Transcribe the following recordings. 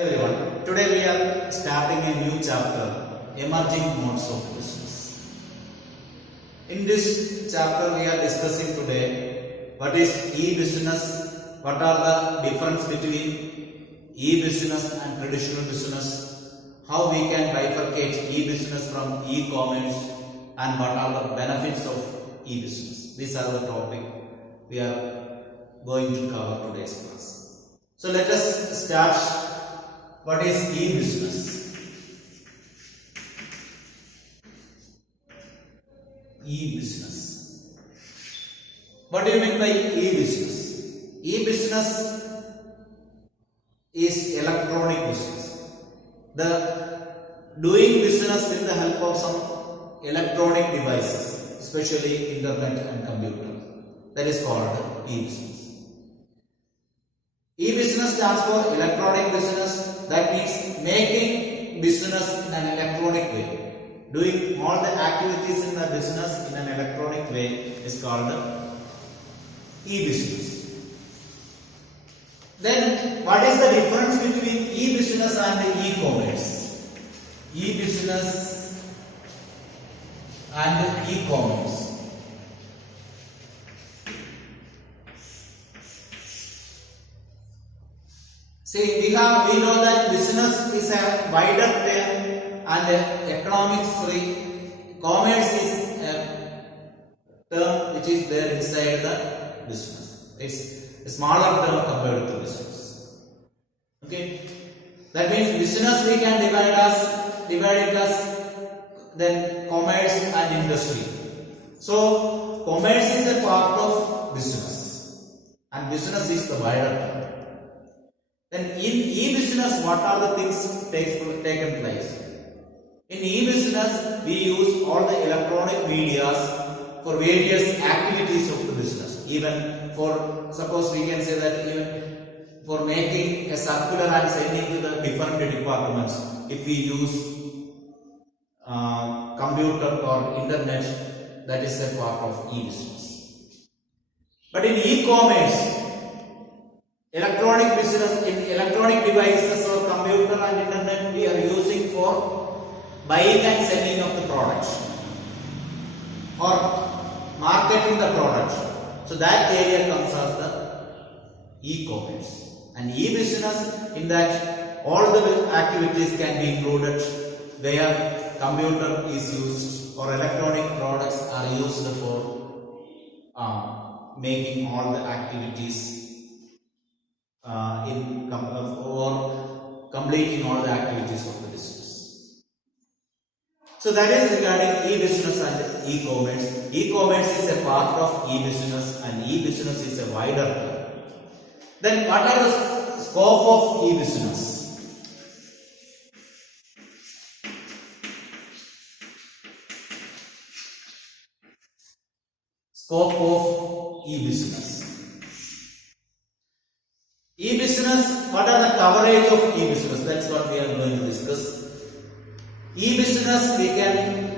Everyone, today we are starting a new chapter, Emerging Modes of Business. In this chapter we are discussing today what is e-business, what are the difference between e-business and traditional business, how we can bifurcate e-business from e-commerce, and what are the benefits of e-business. These are the topic we are going to cover today's class. So let us start. What is e-business? E-business. What do you mean by e-business? E-business is electronic business. The doing business with the help of some electronic devices, especially internet and computer. That is called e-business. E-business stands for electronic business. That means making business in an electronic way. Doing all the activities in the business in an electronic way is called e-business. Then what is the difference between e-business and e-commerce? E-business and e-commerce. See, we know that business is a wider term and economics commerce is a term which is there inside the business. It's a smaller term compared to business. Okay, that means business we can divide it as then commerce and industry. So commerce is a part of business, and business is the wider term. Then in e-business, what are the things taken place? In e-business, we use all the electronic medias for various activities of the business. Even for, suppose we can say that even for making a circular and sending to the different departments, if we use computer or internet, that is a part of e-business. But in e-commerce, electronic business, in electronic devices or computer and internet, we are using for buying and selling of the products or marketing the product. So that area comes as the e-commerce. And e-business, in that all the activities can be included where computer is used or electronic products are used for making all the activities or completing all the activities of the business. So that is regarding e-business and e-commerce. E-commerce is a part of e-business and e-business is a wider term. Then what are the scope of e-business? Scope of e-business. E-business, what are the coverage of e-business? That's what we are going to discuss. E-business we can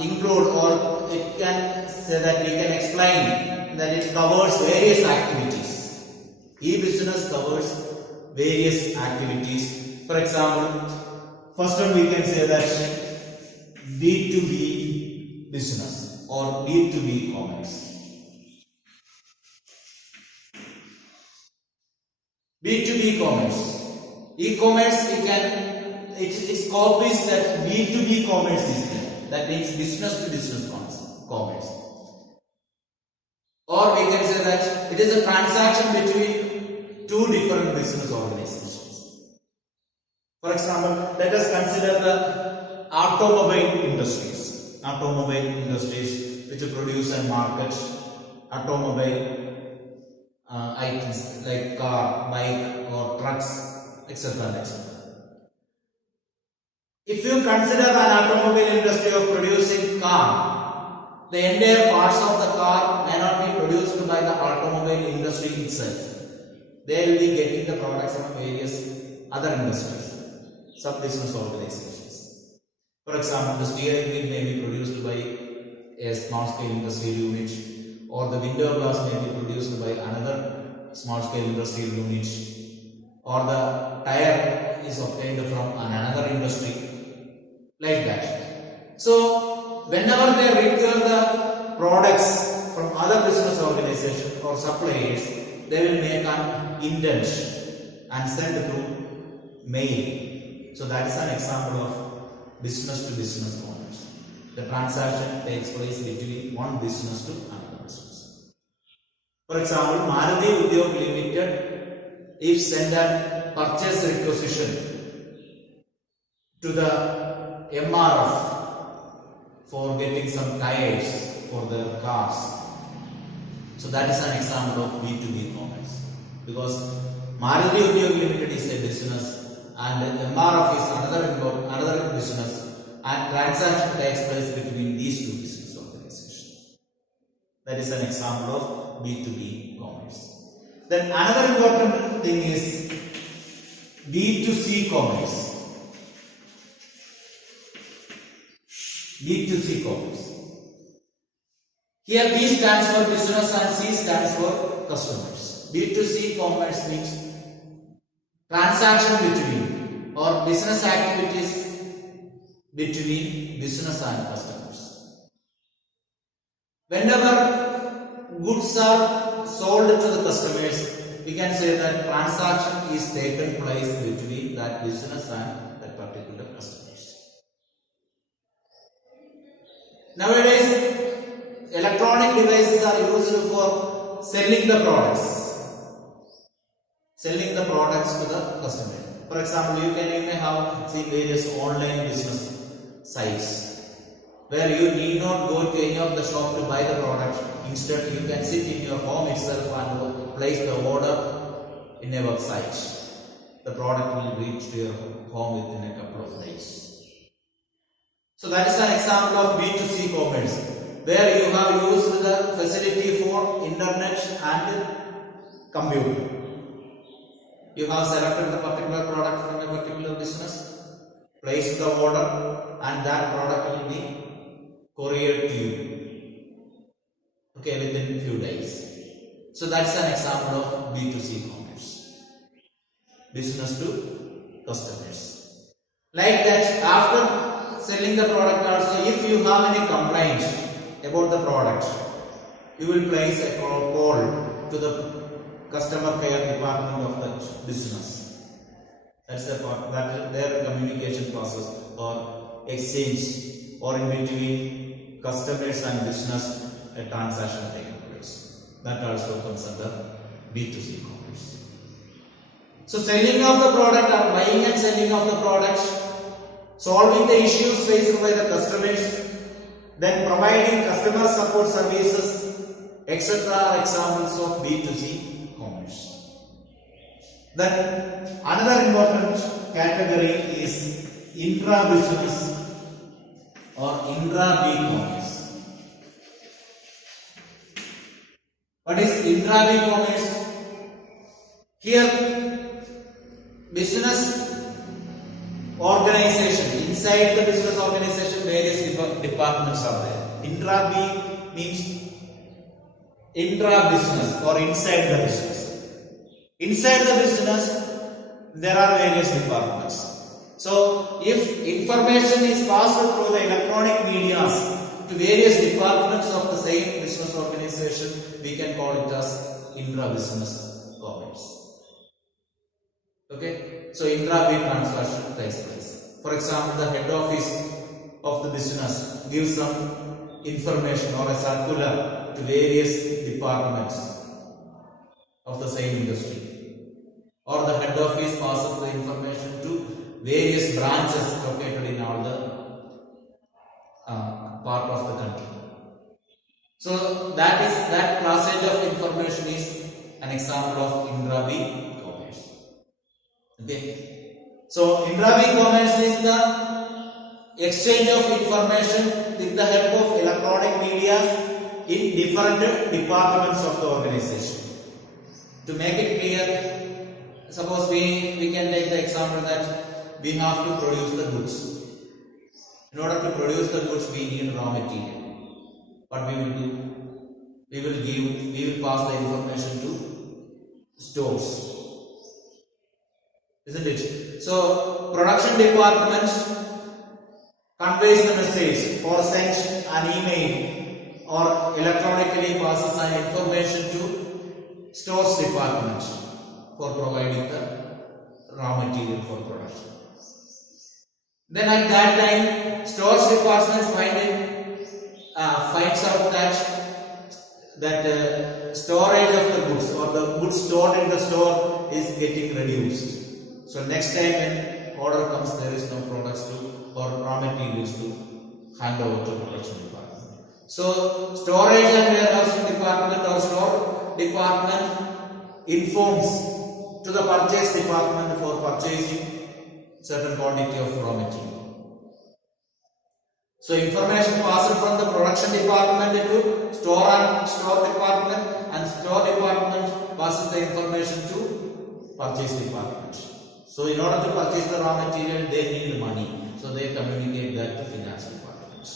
include, or it can say that we can explain that it covers various activities. E-business covers various activities. For example, first one we can say that B2B business or B2B commerce. B2B commerce. E-commerce, we can, its scope is that B2B commerce is there. That means business to business commerce. Or we can say that it is a transaction between two different business organizations. For example, let us consider the automobile industries. Automobile industries which produce and market automobile items like car, bike or trucks, etc. etc. If you consider an automobile industry of producing car, the entire parts of the car may not be produced by the automobile industry itself. They will be getting the products from various other industries, sub-business organizations. For example, the steering wheel may be produced by a small-scale industrial unit, or the window glass may be produced by another small-scale industrial unit, or the tire is obtained from another industry, like that. So whenever they require the products from other business organizations or suppliers, they will make an indent and send through mail. So that is an example of business to business commerce. The transaction takes place between one business to another business. For example, Maruti Udyog Limited, if send a purchase requisition to the MRF for getting some tires for their cars. So that is an example of B2B commerce, because Maruti Udyog Limited is a business and MRF is another business, and transaction takes place between these two business organizations. That is an example of B2B commerce. Then another important thing is B2C commerce. B2C commerce. Here B stands for business and C stands for customers. B2C commerce means transaction between or business activities between business and customers. Whenever goods are sold to the customers, we can say that transaction is taken place between that business and that particular customers. Nowadays, electronic devices are used for selling the products to the customer. For example, you may have seen various online business sites where you need not go to any of the shop to buy the product. Instead, you can sit in your home itself and place the order in a website. The product will reach to your home within a couple of days. So that is an example of B2C commerce, where you have used the facility for internet and computer. You have selected the particular product from a particular business, placed the order, and that product will be couriered to you, within a few days. So that's an example of B2C commerce, business to customers. Like that, after selling the product also, if you have any complaint about the product, you will place a call to the customer care department of the business. That's their communication process or exchange, or in between customers and business, a transaction taking place. That also comes under B2C commerce. So selling of the product or buying and selling of the product, solving the issues faced by the customers, then providing customer support services, etc. are examples of B2C commerce. Then another important category is intra-business or intra-B-commerce. What is intra-B-commerce? Here, business organization, inside the business organization, various departments are there. Intra-B means intra-business or inside the business. Inside the business, there are various departments. So, if information is passed through the electronic medias to various departments of the same business organization, we can call it as intra-business commerce. Okay? So, intra-B transaction takes place. For example, the head office of the business gives some information or a circular to various departments of the same industry, or the head office passes the information to various branches located in all the part of the country. So that passage of information is an example of intra-B commerce. Okay. So intra-B commerce is the exchange of information with the help of electronic media in different departments of the organization. To make it clear, suppose we can take the example that we have to produce the goods. In order to produce the goods, we need raw material. What we will do? We will pass the information to stores. isn't it? So production department conveys the message or sends an email or electronically passes an information to stores department for providing the raw material for production. Then at that time, stores department finds out that storage of the goods or the goods stored in the store is getting reduced. So next time when order comes, there is no products to or raw materials to hand over to production department. So storage and warehousing department or store department informs to the purchase department for purchasing certain quantity of raw material. So information passes from the production department to store department, and store department passes the information to purchase department. So in order to purchase the raw material, they need money. So they communicate that to finance department.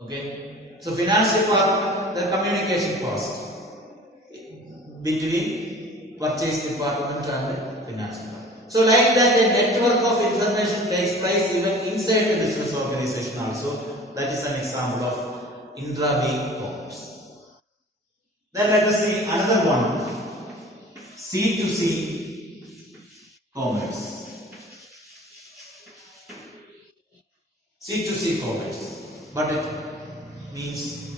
Okay. So finance department, the communication passed between purchase department and finance department. So like that, a network of information takes place even inside the business organization also. That is an example of intra-week commerce. Then let us see another one, C2C commerce. C2C commerce. But it means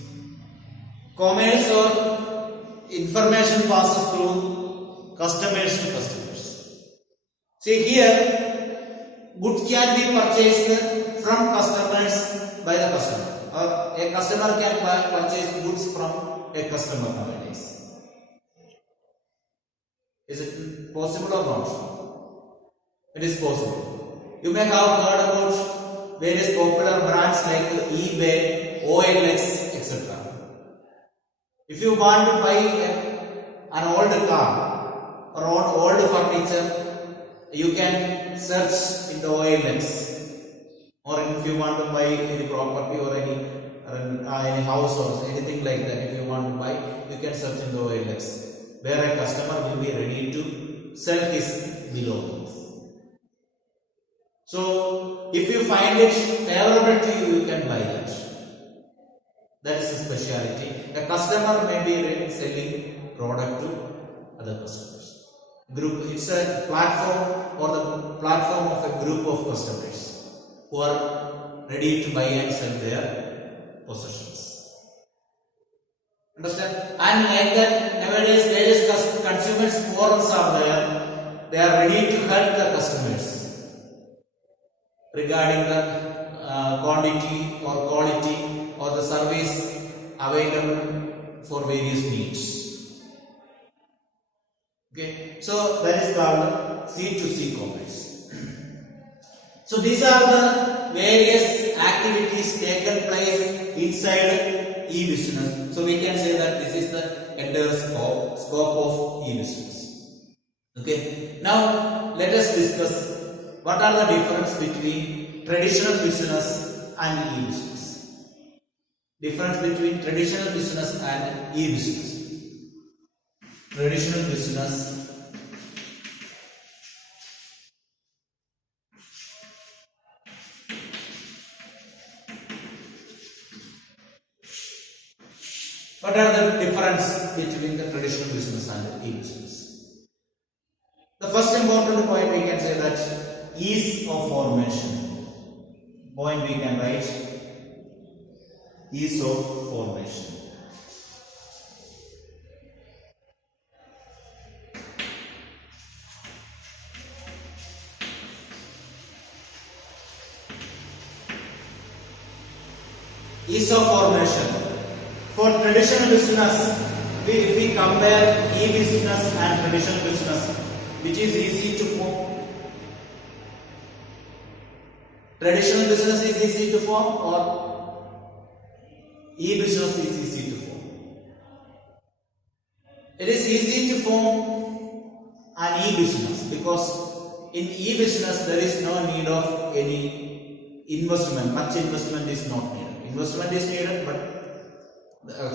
commerce or information passes through customers to customers. See here, goods can be purchased from customers by the customer, or a customer can purchase goods from a customer nowadays. Is it possible or not? It is possible. You may have heard about various popular brands like eBay, OLX, etc. If you want to buy an old car or old furniture, you can search in the OLX, or if you want to buy any property or any house or anything like that, if you want to buy, you can search in the OLX, where a customer will be ready to sell his belongings. So if you find it favorable to you, you can buy that. That is a speciality. A customer may be selling product to other customers. It's a platform or the platform of a group of customers who are ready to buy and sell their possessions. Understand? And like that, nowadays various consumers forums are there. They are ready to help the customers regarding the quantity or quality or the service available for various needs. Okay, so that is called C2C commerce. So these are the various activities taken place inside e-business. So we can say that this is the entire scope of e-business. Okay, now let us discuss what are the difference between traditional business and e-business. Difference between traditional business and e-business. Traditional business what are the difference between the traditional business and e-business? The first important point we can say that ease of formation. Point we can write ease of formation. Ease of formation. For traditional business, if we compare e-business and traditional business, which is easy to form? Traditional business is easy to form or e-business is easy to form? It is easy to form an e-business because in e-business there is no need of any investment. Much investment is not needed. Investment is needed, but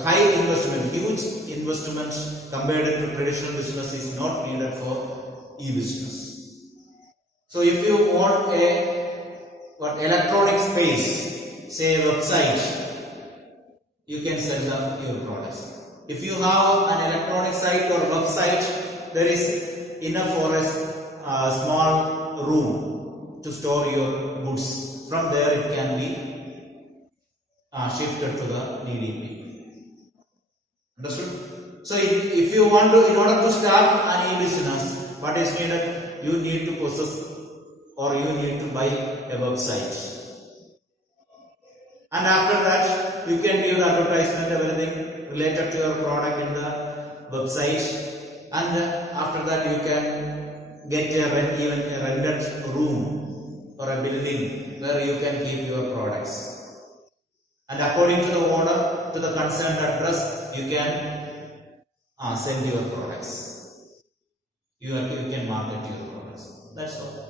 high investment, huge investment compared to traditional business is not needed for e-business. So if you want a electronic space, say a website, you can sell your products. If you have an electronic site or website, there is enough for a small room to store your goods. From there it can be shifted to the DDP. Understood? So if you want to, in order to start an e-business, what is needed? You need to possess or you need to buy a website. And after that, you can give the advertisement, everything related to your product in the website. And after that, you can get even a rented room or a building where you can keep your products. And according to the order, to the concerned address, you can send your products. You can market your products. That's all.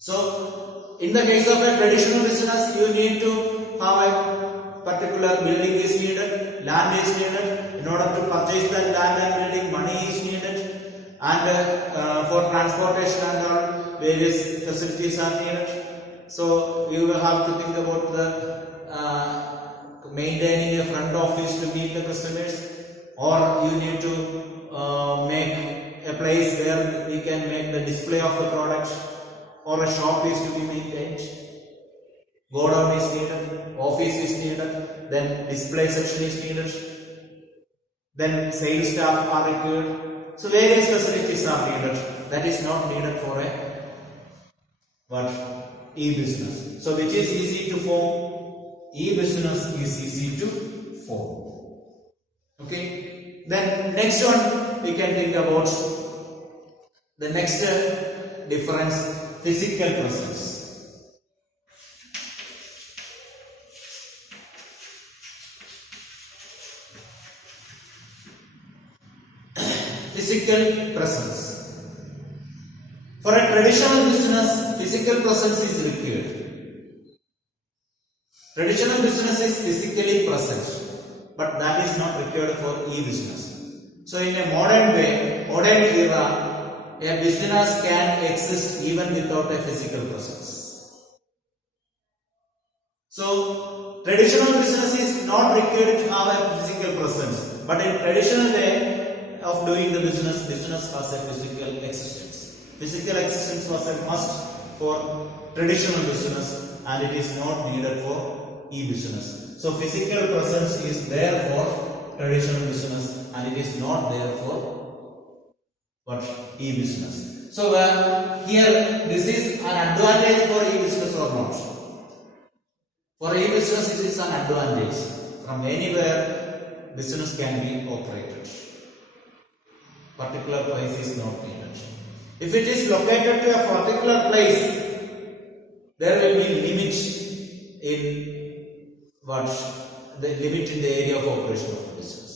So, in the case of a traditional business, you need to have a particular building is needed, land is needed. In order to purchase that land and building, money is needed, and for transportation and all various facilities are needed. So you will have to think about the maintaining a front office to meet the customers, or you need to make a place where we can make the display of the product, or a shop is to be maintained. Godown is needed, office is needed, then display section is needed, then sales staff are required. So various facilities are needed. That is not needed for a e-business. So which is easy to form? E-business is easy to form. Okay. Then next one we can think about the next difference, physical presence. Physical presence. For a traditional business, physical presence is required. Traditional business is physically present, but that is not required for e-business. So in a modern way, modern era, a business can exist even without a physical presence. So traditional business is not required to have a physical presence, but in traditional way of doing the business has a physical existence. Physical existence was a must for traditional business, and it is not needed for e-business. So physical presence is there for traditional business, and it is not there for e-business. So here this is an advantage for e-business or not? For e-business it is an advantage. From anywhere business can be operated. Particular place is not needed. If it is located to a particular place, there will be limit in the limit in the area of operation of the business.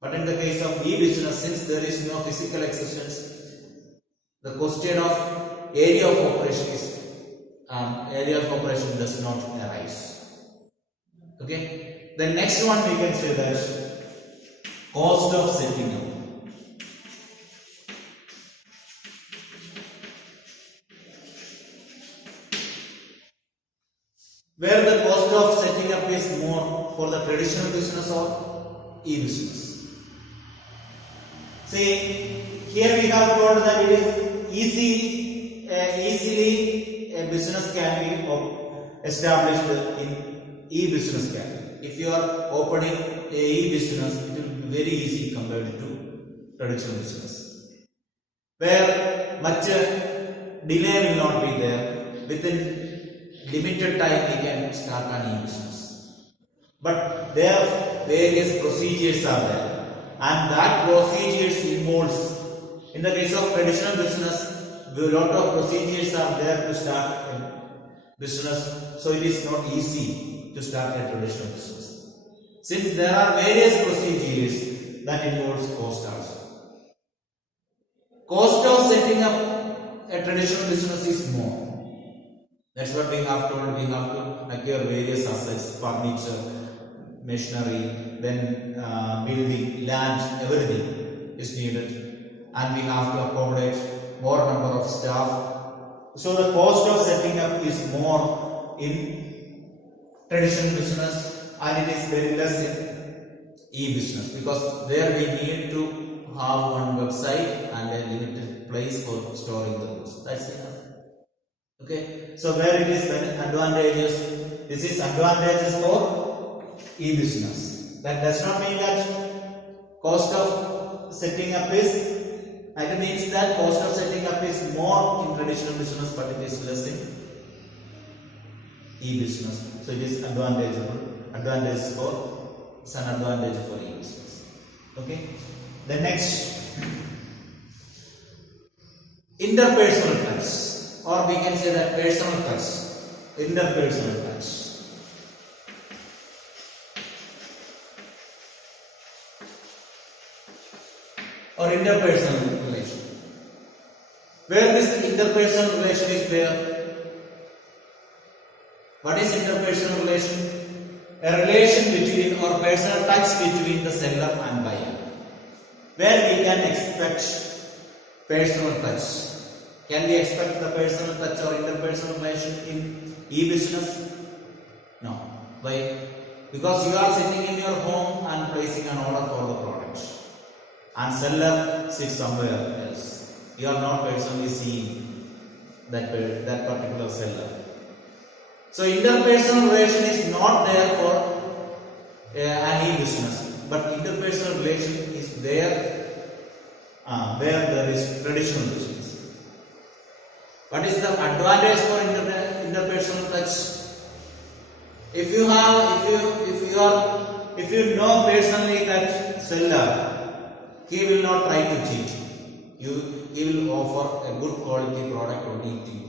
But in the case of e-business, since there is no physical existence, the question of area of operation does not arise. Okay. The next one we can say that cost of setting up. Where the cost of setting up is more for the traditional business or e-business. See, here we have told that it is easily a business can be established in e-business category. If you are opening a e-business, it will be very easy compared to traditional business, where much delay will not be there. Within limited time we can start an e-business, but there are various procedures are there, and that procedures involves, in the case of traditional business, a lot of procedures are there to start a business, so it is not easy to start a traditional business. Since there are various procedures, that involves cost also. Cost of setting up a traditional business is more. That's what we have told. We have to acquire various assets, furniture, machinery, then building, land, everything is needed, and we have to accommodate more number of staff. So the cost of setting up is more in traditional business and it is very less in e-business, because there we need to have one website and a limited place for storing the goods. That's enough. Okay, so where it is advantageous, this is advantageous for e-business. That does not mean that cost of setting up is, it means that cost of setting up is more in traditional business, but it is less in e-business. So it is advantageous for, it's an advantage for e-business. Okay. The next, interpersonal touch, or we can say that personal touch, interpersonal touch. Or interpersonal relation. Where this interpersonal relation is there? What is interpersonal relation? A relation between or personal touch between the seller and buyer. Where we can expect personal touch. Can we expect the personal touch or interpersonal relation in e-business? No. Why? Because you are sitting in your home and placing an order for the product, and seller sits somewhere else. You are not personally seeing that particular seller. So interpersonal relation is not there for an e-business, but interpersonal relation is there where there is traditional business. What is the advantage for interpersonal touch? If you know personally that seller, he will not try to cheat you. He will offer a good quality product only to you.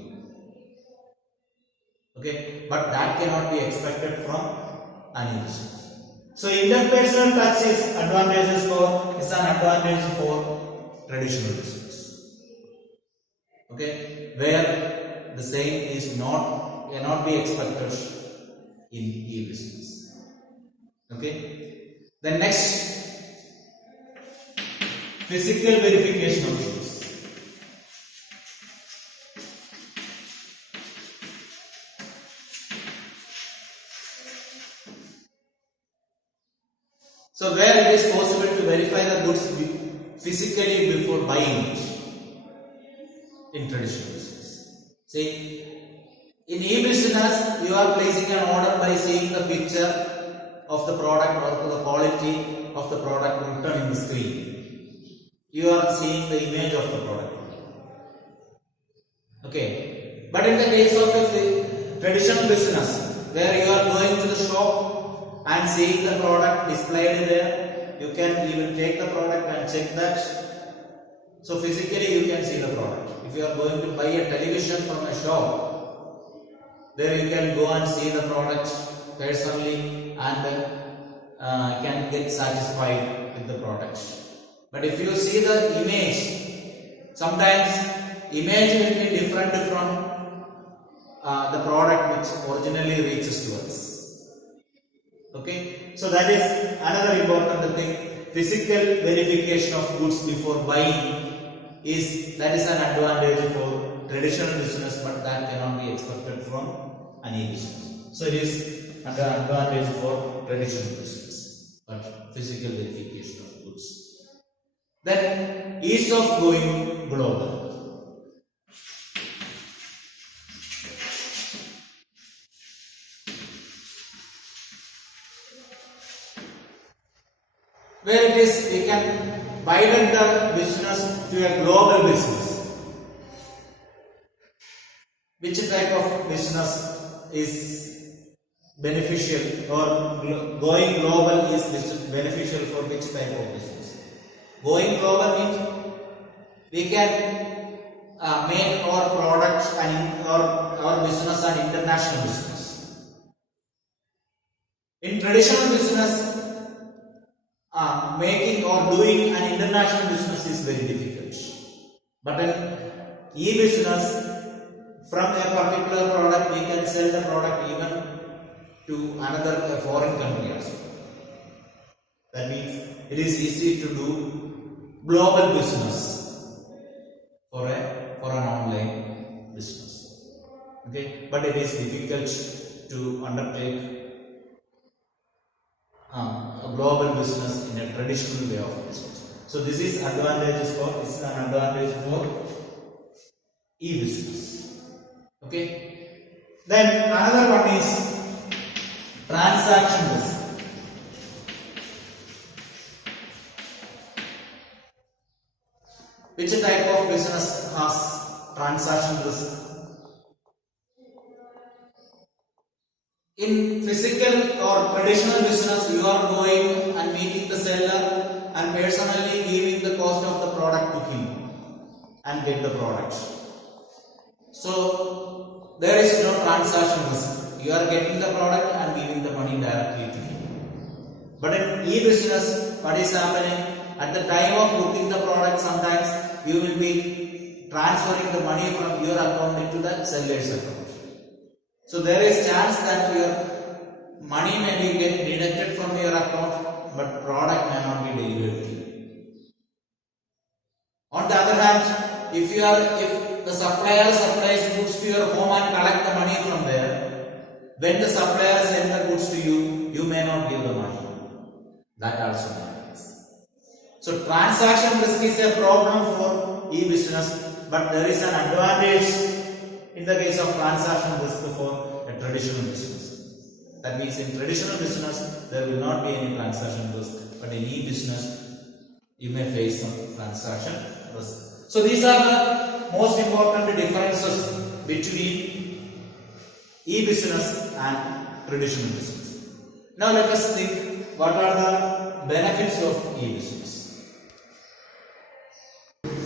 Okay, but that cannot be expected from any business. So interpersonal touch is an advantage for traditional business. Okay, where the same is cannot be expected in e-business. Okay, the next, physical verification of goods. So where it is possible to verify the goods physically before buying it in traditional business. See, in e-business you are placing an order by seeing the picture of the product or the quality of the product written in the screen. You are seeing the image of the product. Okay, but in the case of a traditional business where you are going to the shop and seeing the product displayed there, you can even take the product and check that. So physically you can see the product. If you are going to buy a television from a shop, there you can go and see the product personally and can get satisfied with the product. But if you see the image, sometimes image will be different from the product which originally reaches to us. Okay, so that is another important thing. Physical verification of goods before buying is an advantage for traditional business, but that cannot be expected from an e-business. So it is an advantage for traditional business, but physical verification of goods. Then ease of going global. Where it is, we can widen the business to a global business. Which type of business is beneficial, or going global is beneficial for which type of business? Going global means we can make our products and our business an international business. In traditional business, making or doing an international business is very difficult. But in e-business, from a particular product, we can sell the product even to another foreign country also. That means it is easy to do global business for a Okay, but it is difficult to undertake a global business in a traditional way of business. So this is an advantage for e-business. Okay. Then another one is transaction risk. Which type of business has transaction risk? In physical or traditional business, you are going and meeting the seller and personally giving the cost of the product to him and get the product. So there is no transaction risk. You are getting the product and giving the money directly to him. But in e-business, what is happening? At the time of booking the product, sometimes you will be transferring the money from your account into the seller's account. So there is chance that your money may be get deducted from your account, but product may not be delivered to you. On the other hand, if the supplier supplies goods to your home and collect the money from there, when the supplier sends the goods to you, you may not give the money. That also happens. So transaction risk is a problem for e-business, but there is an advantage in the case of transaction risk for a traditional business. That means in traditional business there will not be any transaction risk, but in e-business you may face some transaction risk. So these are the most important differences between e-business and traditional business. Now let us think, what are the benefits of e-business?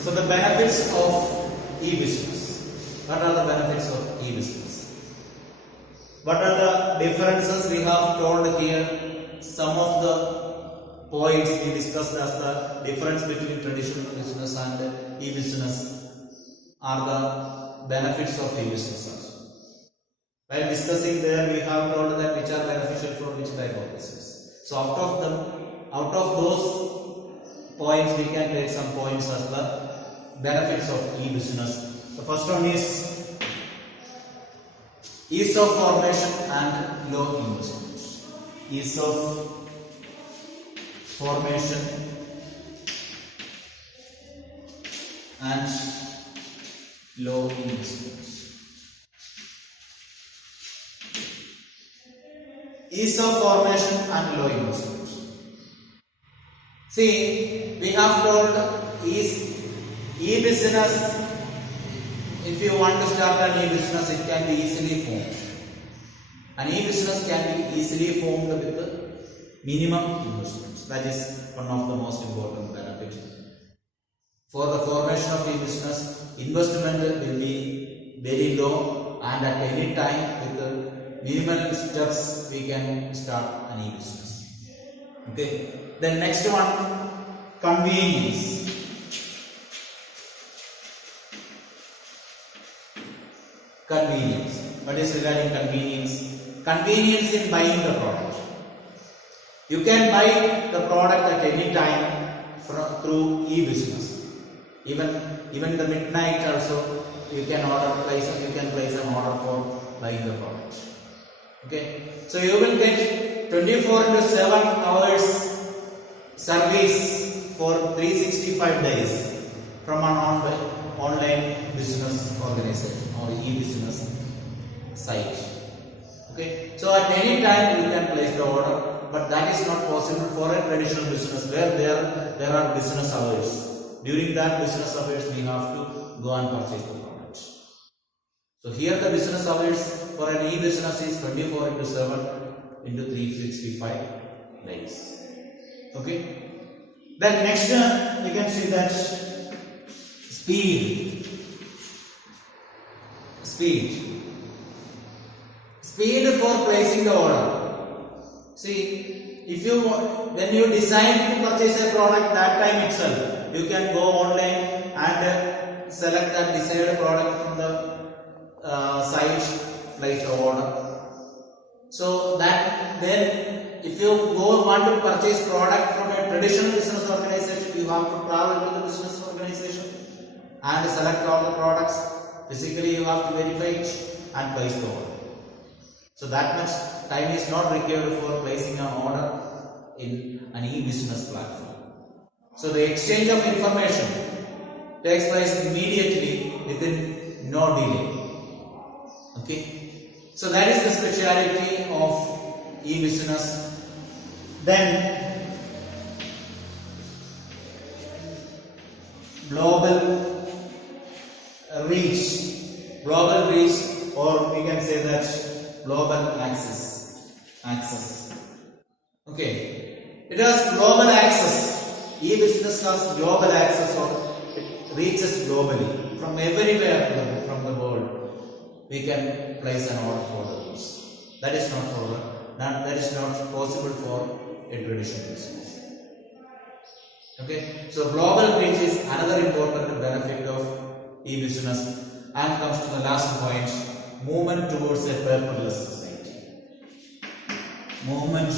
So the benefits of e-business. What are the benefits of e-business? What are the differences we have told here? Some of the points we discussed as the difference between traditional business and e-business are the benefits of e-business also. While discussing there, we have told that which are beneficial for which type of business. So out of those points, we can take some points as the benefits of e-business. The first one is ease of formation and low investment. Ease of formation and low investment. Ease of formation and low investment. See, we have told e-business. If you want to start an e-business, it can be easily formed. An e-business can be easily formed with minimum investments. That is one of the most important benefits. For the formation of e-business, investment will be very low, and at any time with minimal steps we can start an e-business. Okay. Then next one, convenience. Convenience. What is regarding convenience? Convenience in buying the product. You can buy the product at any time through e-business. Even the midnight also you can place an order for buying the product. Okay. So you will get 24/7 hours service for 365 days from an online business organization or e-business site. Okay, so at any time you can place the order, but that is not possible for a traditional business where there are business hours. During that business hours, we have to go and purchase the product. So here the business hours for an e-business is 24/7 into 365 days. Okay. Then next we can see that speed for placing the order. See, when you decide to purchase a product, that time itself you can go online and select that desired product from the site, place the order. So that then if you want to purchase product from a traditional business organization, you have to travel to the business organization and select all the products. Physically you have to verify it, and place the order. So that much time is not required for placing an order in an e-business platform. So the exchange of information takes place immediately within no delay. Okay. So that is the speciality of e-business. Then global reach, or we can say that global access. Okay, it has global access. E-business has global access, or it reaches globally from everywhere from the world. We can place an order for the goods. That is not possible for a traditional business. Okay, so global reach is another important benefit of e-business, and comes to the last point: movement towards a paperless society. Movement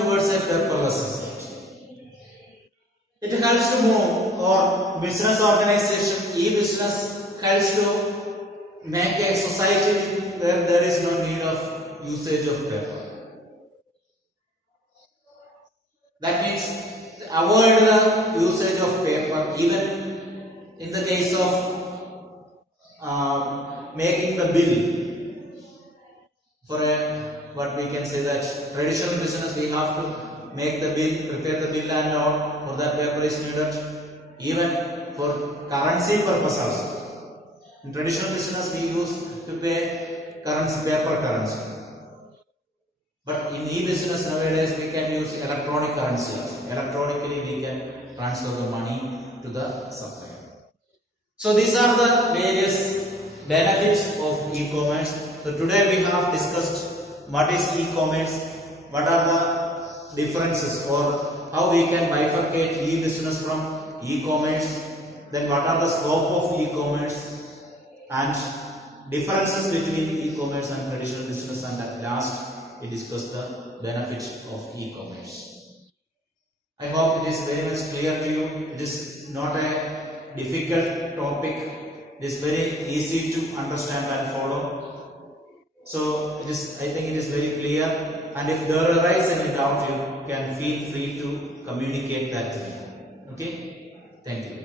towards a paperless society. It helps to move, or business organization, e-business helps to make a society where there is no need of usage of paper. That means avoid the usage of paper, even in the case of making the bill for what we can say that traditional business. We have to make the bill, prepare the bill and all. For that paper is needed. Even for currency purpose also. In traditional business we used to pay currency, paper currency. But in e-business nowadays we can use electronic currency also. Electronically we can transfer the money to the supplier. So these are the various benefits of e-commerce. So today we have discussed what is e-commerce, what are the differences, or how we can bifurcate e-business from e-commerce, then what are the scope of e-commerce and differences between e-commerce and traditional business, and at last we discussed the benefits of e-commerce. I hope it is very much clear to you. It is not a difficult topic. It is very easy to understand and follow. So I think it is very clear, and if there arises any doubt, you can feel free to communicate that to me. Okay? Thank you.